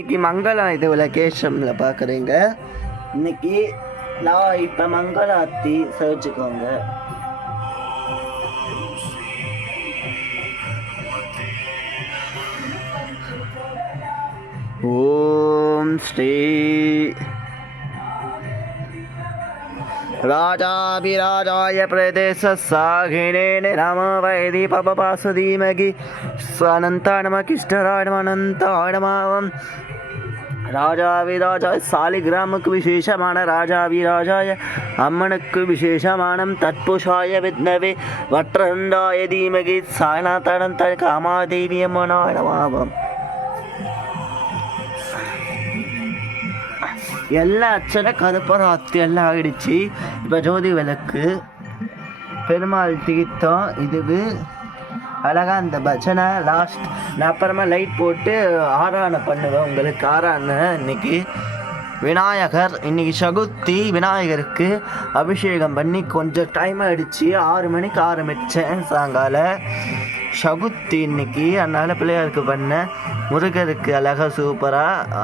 இன்னைக்கு மங்களம் இதுவில் கேஷமில் பார்க்குறீங்க. இன்னைக்கு நான் இப்போ மங்களாத்தி சர்ச்சுக்கோங்க. ஓம் ஸ்ரீ ராஜாபிராஜாய பிரதேச சாகினே நம வைதி பபபாசுதீமகி அனந்தாடமகிஷ்டராடமனந்தாடமாவம் ராஜாவிராஜாய சாலிகிராமுக்கு விசேஷமான ராஜாவிராஜாய அம்மனுக்கு விசேஷமானம் தத்புஷாய வித்னவே வற்றண்டாய தீமகி சாயநாதனந்த காமாதேவி அம்மனாடமாவம். எல்லாம் அச்சனை கருப்பராத்தி எல்லாம் ஆகிடுச்சு. இப்போ ஜோதி விளக்கு பெருமாள் தீர்த்தம் இதுவு அழகாக அந்த பஜனை லாஸ்ட். நான் அப்புறமா லைட் போட்டு ஆராதனை பண்ணுவேன். உங்களுக்கு ஆராதனை இன்னைக்கு விநாயகர், இன்னைக்கு சகுத்தி விநாயகருக்கு அபிஷேகம் பண்ணி கொஞ்சம் டைம் ஆகிடுச்சு. 6 மணிக்கு ஆரம்பித்தேன் சாயங்கால சகுத்தி இன்னைக்கு. அதனால் பிள்ளையாருக்கு பண்ண முருகருக்கு அழகாக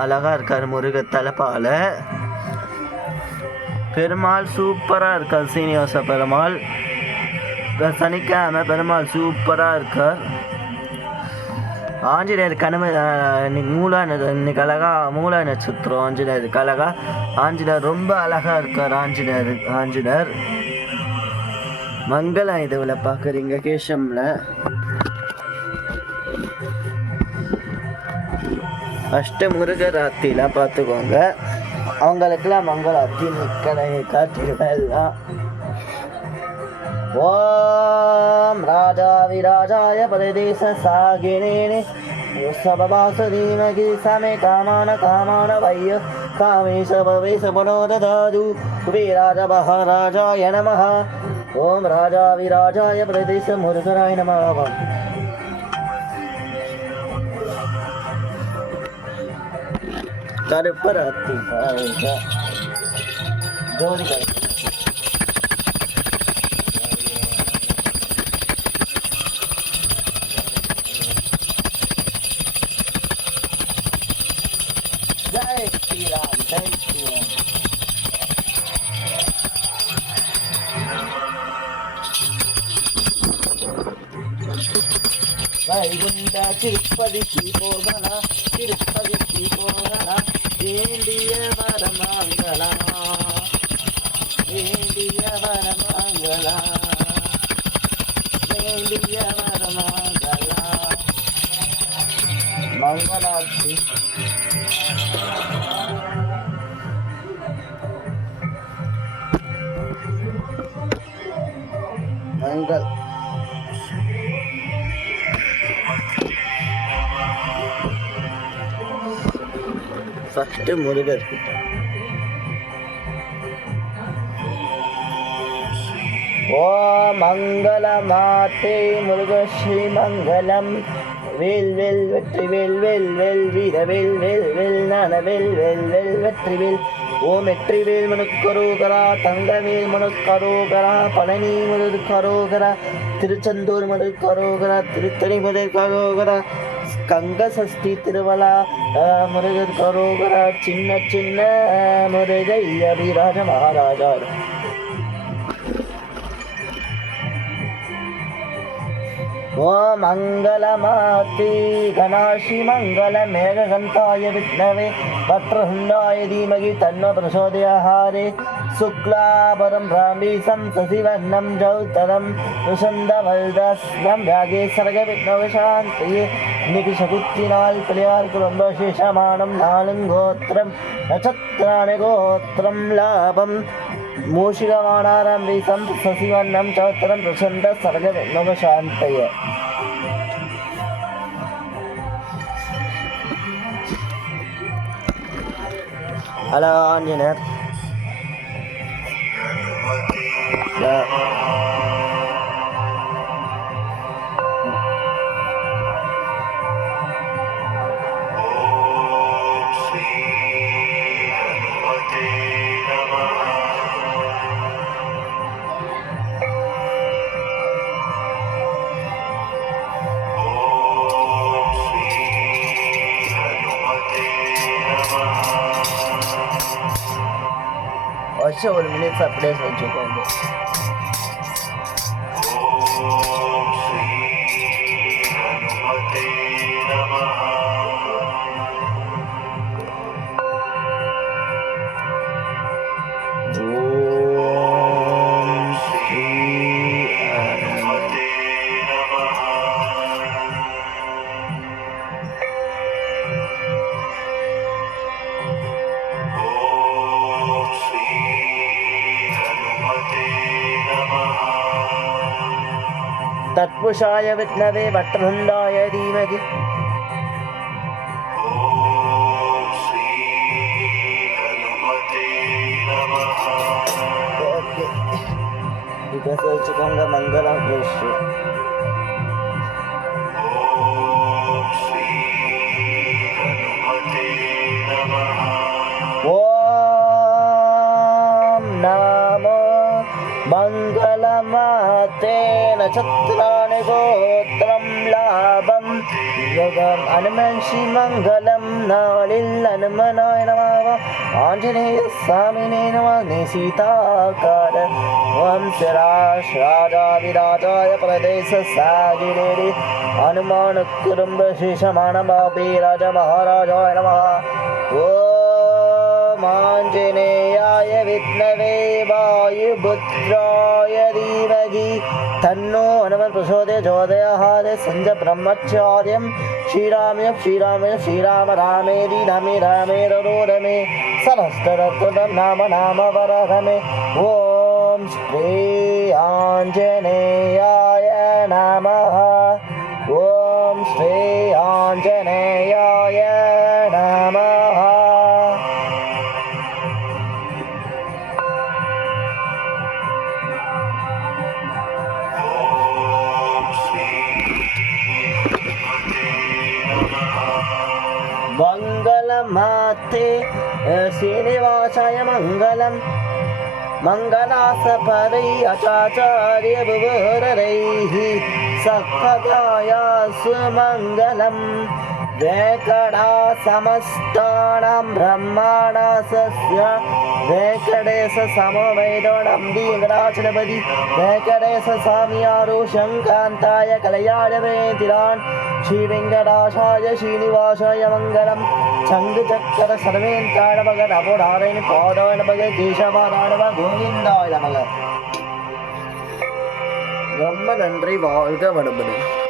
அழகாக இருக்கார் முருகர் தலைப்பால். பெருமாள் சூப்பராக இருக்கார் சீனிவாச பெருமாள். சனிக்கிழமை பெருமாள் சூப்பராக இருக்கார். ஆஞ்சநேயர் கனவு இன்னைக்கு இன்னைக்கு அழகாக மூலா நட்சத்திரம் ஆஞ்சநேயருக்கு அழகாக. ஆஞ்சநேயர் ரொம்ப அழகாக இருக்கார். ஆஞ்சநேயர் மங்களம் இதுவில் பார்க்குறீங்க கேஷமில். முருகராத்திலாம் பார்த்துக்கோங்க. அவங்களுக்கெல்லாம் மங்களாத்தி நிற்கலை காட்சிகள் எல்லாம். ஓம் ராஜாவிராஜாய பிரதேச சாகினே சபபாசுதீமகி சமே காமான வைய காமேஷ பவேஷ மனோததாது குபேராஜ மகாராஜாய நமः. ஓம் ராஜாவிராஜாய பிரதேச முருகராய நமः. கருப்பராத்தி ஜோதிகள் ஜெய் ஸ்ரீராம் ஜெய் ஸ்ரீராம். வைகுண்ட திருப்பதி போகல திருப்பதி போகல வேண்டிய வரமங்களா வேண்டிய வரமங்களா வேண்டிய வரமங்களா மங்களாட்சி மங்கள் ஃபஸ்ட்டு முருகர். ஓ மங்கள மாத்தே முருகஸ்ரீ மங்களம். வேல் வேல் வெற்றி வேல் வேல் வேல் வீர வேல் வேல் வேல் நன வேல் வேல் வேல் வெற்றி வேல். ஓம் வெற்றி வேல் மனுக்கரோகரா தங்கவேல் மனுக்கரோகரா பழனி மனுக்கரோகரா திருச்செந்தூர் மனுக்கரோகரா திருத்தணி மனுக்கரோகரா கங்க சஷ்டி திருவலா முருகர் கரோகரா சின்ன சின்ன முருகை அபிராஜ மகாராஜா. ஓ மங்களமாத்தி கணாஷி மங்கள மேககந்தாய வித்னவே வக்ரஹுண்டாய தீமகி தன்னோ பிரசோதயாஹாரே. சுக்லாபரம் ராம்பீசம் சசிவர்ணம் ஜௌதரம் ருஷந்தவல்தஸ்னம் வியாகே சரக விக்னவசாந்தியே. இன்னைக்கு சகுத்தி நாள் பிள்ளையாருக்கு ரொம்ப விசேஷமானம். 4 கோத்திரம் நட்சத்திராணி கோத்திரம் லாபம் மூஷிகமானாரம்பீசம் சசிவர்ணம் சௌத்திரம் பிரசந்த சரக விக்னவசாந்தய. ஹலோ ஆஞ்சநேயர். ஜஸ்ட் ஒரு மினிட்ஸ் அப்படியே வச்சுக்கோங்க. तत्पुरुषाय विद्महे वक्रतुण्डाय धीमहि वச்சுக்கோங்க மங்களம் யேசு. ஓம் நமோ மங்களமாதே நட்சத்திராணி கோத்திரம் லாபம் யோகம் அனுமன் ஸ்ரீ மங்களம் நாளில் அனுமனாய நமः ஆஞ்சநேய சாமினே நமः சீதாகார வம்சராஜாதிராஜாய பிரதேச சாஜிரேரி ஹனுமான் குடும்ப ஸ்ரீஷமான பாபி ராஜ மகாராஜாய நமः ஓம் ஆஞ்சநேயாய வித்மவே வாயுபுத்ராய தீமகி தன்னோ ஹனுமன் பிரசோதே ஜோதயாஹாதே சஞ்ச பிரம்மச்சாரியம் ஸ்ரீராமயம் ஸ்ரீராமயம் ஸ்ரீராம ராமேதி ரமே ராமே ரமே சரஸ்தரத்துடம் நாம நாம வரரமே. ஓம் ஸ்ரீ ஆஞ்சநேயாய நமः. ஓம் ஸ்ரீ ஆஞ்சநேயாய நமः. மங்களமாதே ஸ்ரீனிவாசாய மங்களம் மங்களாசபரை அச்சாச்சாரிய புவரைः சக்கதாய சுமங்கலம் वेकड़ा समस्तानां ब्रह्माणासस्य वेकटेश समवेदोणं दीर्घराचनपति वेकटेश स्वामियारुषं कान्ताय कलयाजवेतिरान् श्रीवेङ्कटाशाय श्रीनिवासाय मङ्गलं चङ्गचक्कर सर्वेन्द्राय नमः नमोनारायण पादाय नमः केशवादाय नमः गोविन्दाय नमः. ரொம்ப நன்றி. வாழ்க வளமுடன்.